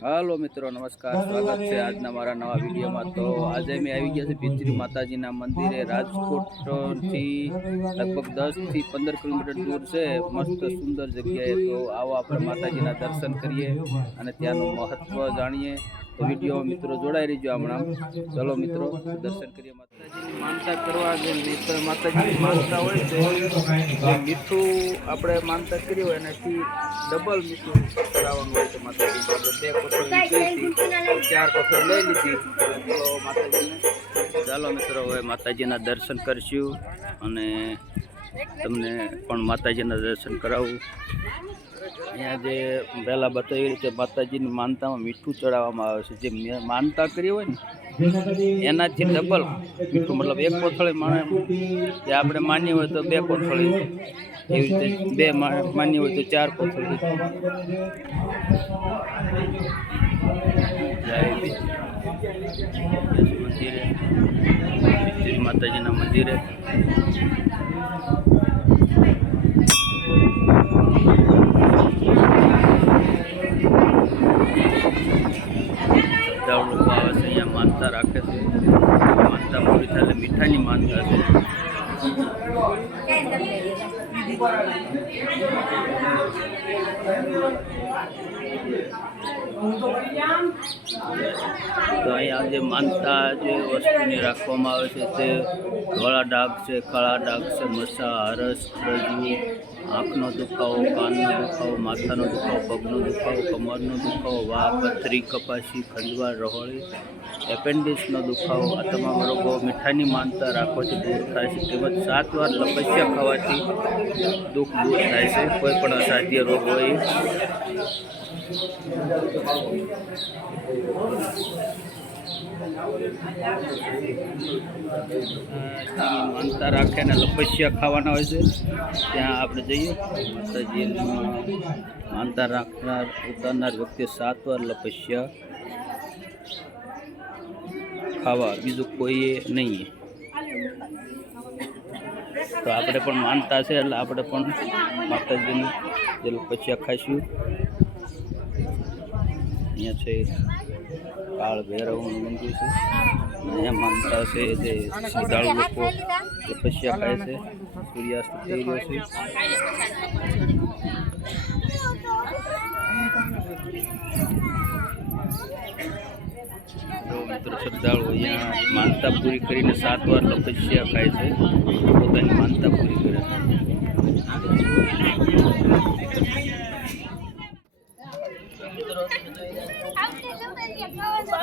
હાલો મિત્રો નમસ્કાર. સ્વાગત છે આજના મારા નવા વિડીયોમાં. તો આજે મેં આવી ગયા છે ભીતરી માતાજીના મંદિરે રાજકોટથી લગભગ દસથી પંદર કિલોમીટર દૂર છે. મસ્ત સુંદર જગ્યાએ તો આવો આપણે માતાજીના દર્શન કરીએ અને ત્યાંનું મહત્વ જાણીએ. તો વીડિયો મિત્રો જોડાઈ રહીજો હમણાં. ચલો મિત્રો દર્શન કરીએ માતાજીની માનતા કરવા જે માતાજીની માનતા હોય છે મીઠું આપણે માનતા કરી હોય એનાથી ડબલ મીઠું કરાવવાનું હોય છે માતાજી. બે ચાર કોથળી લઈ લીધી. તો માતાજીને ચાલો મિત્રો હવે માતાજીના દર્શન કરશું અને તમને પણ માતાજીના દર્શન કરાવું. અહીંયા જે પહેલાં બતાવી રીતે માતાજીની માનતામાં મીઠું ચડાવવામાં આવે છે. જે માનતા કરી હોય ને એનાથી ડબલ મીઠું મતલબ એક કોથળી માણે જે આપણે માની હોય તો બે કોથળી. એવી રીતે બે માની હોય તો ચાર કોથળી મંદિરે માતાજીના મંદિરે. શ્રદ્ધાળુ આવે છે, અહીંયા માનતા રાખે છે. માનતા પૂરી થાય મીઠાઈની માનતા છે. તો અહીંયા જે માનતા જે વસ્તુની રાખવામાં આવે છે તે ધોળા ડાઘ છે, કાળા ડાઘ છે મસા હરસ રજુ આંખનો દુખાવો, કાનનો દુખાવો, માથાનો દુખાવો, પગનો દુખાવો, કમરનો દુખાવો વા પથરી, કપાસી ખંડવા રહોળી, એપેન્ડિક્સનો દુખાવો, આ તમામ રોગો મીઠાની માનતા રાખવાથી દૂર થાય છે. તેમજ સાત વાર તપસ્યા ખાવાથી દુઃખ દૂર થાય છે. કોઈ પણ અસાધ્ય રોગ હોય. એ આખે ને લપસ્યા ખાવાના હોય છે. ત્યાં આપણે જઈએ. માતાજી માનતા રાખનાર, ઉતારનાર વ્યક્તિ સાત વાર લપસ્યા ખાવા. બીજું કોઈએ નહીં. તો આપણે પણ માનતા છે, એટલે આપણે પણ માતાજીને જે લપસ્યા ખાઈશું. અહીંયા છે. કાળ ભૈરવનું મંદિર છે. અહીંયા માનતા છે જે શ્રદ્ધાળુ લોકો તપસ્યા ખાય છે. સૂર્યાસ્ત થઈ રહ્યો છે. શ્રદ્ધાળુ અહીંયા માનતા પૂરી કરીને સાત વાર તપસ્યા ખાય છે. પોતાની માનતા પૂરી કરે છે.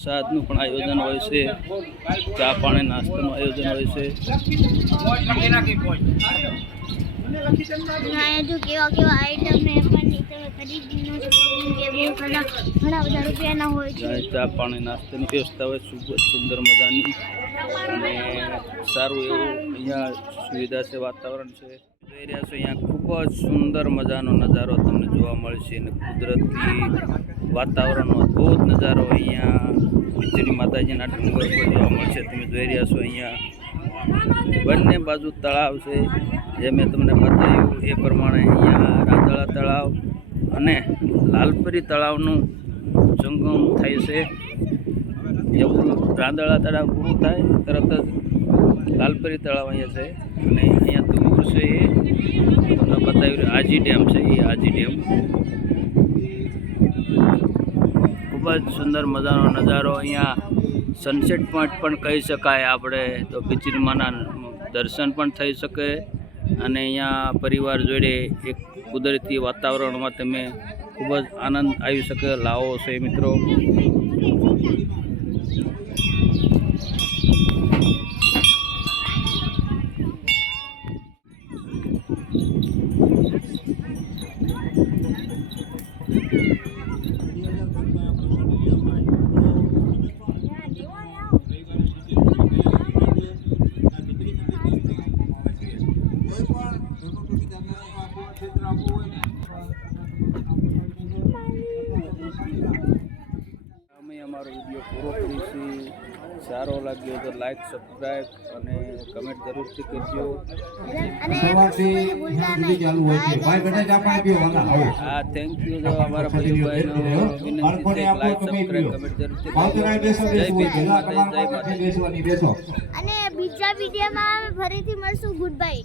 પ્રસાદનું પણ આયોજન હોય છે. ચા પાણી નાસ્તાનું આયોજન હોય છે. કેવા કેવા આઈટમ ઘણા બધા રૂપિયાના હોય ચા પાણી નાસ્તાની વ્યવસ્થા હોય ખૂબ સુંદર મજાની. અને સારું એવું અહીંયા સુવિધા છે વાતાવરણ છે. જોઈ રહ્યા છો અહીંયા ખૂબ જ સુંદર મજાનો નજારો તમને જોવા મળશે. અને કુદરતી વાતાવરણનો અદ્ભુત નજારો અહીંયા વીજળી માતાજીના ડુંગર પર જોવા મળશે. તમે જોઈ રહ્યા છો અહીંયા બંને બાજુ તળાવ છે. જે મેં તમને બતાવ્યું એ પ્રમાણે અહીંયા રાંદળા તળાવ અને લાલપરી તળાવનું સંગમ થાય છે. એવું રાંદળા તળાવ પૂરું થાય, તરત જ લાલપરી તળાવ અહીંયા છે. અને અહીંયા દૂર છે એ તમને બતાવ્યું આજી ડેમ છે એ આજી ડેમ. ખૂબ જ સુંદર મજાનો નજારો અહીંયા સનસેટ પોઈન્ટ પણ કહી શકાય આપણે. તો પિચિરમાના દર્શન પણ થઈ શકે અને અહીંયા પરિવાર જોડે એક કુદરતી વાતાવરણમાં તમે ખૂબ જ આનંદ આવી શકે. લાવો છે મિત્રો. સારો લાગ્યો તો લાઈક સબસ્ક્રાઈબ અને કમેન્ટ જરૂરથી કરજો. હા થેન્ક યુ તો અમારા વિનંતી છે લાઈક સબસ્ક્રાઈબ કમેન્ટ જરૂરથી કરજો. અને બીજા વિડીયોમાં અમે ફરીથી મળશું. Good bye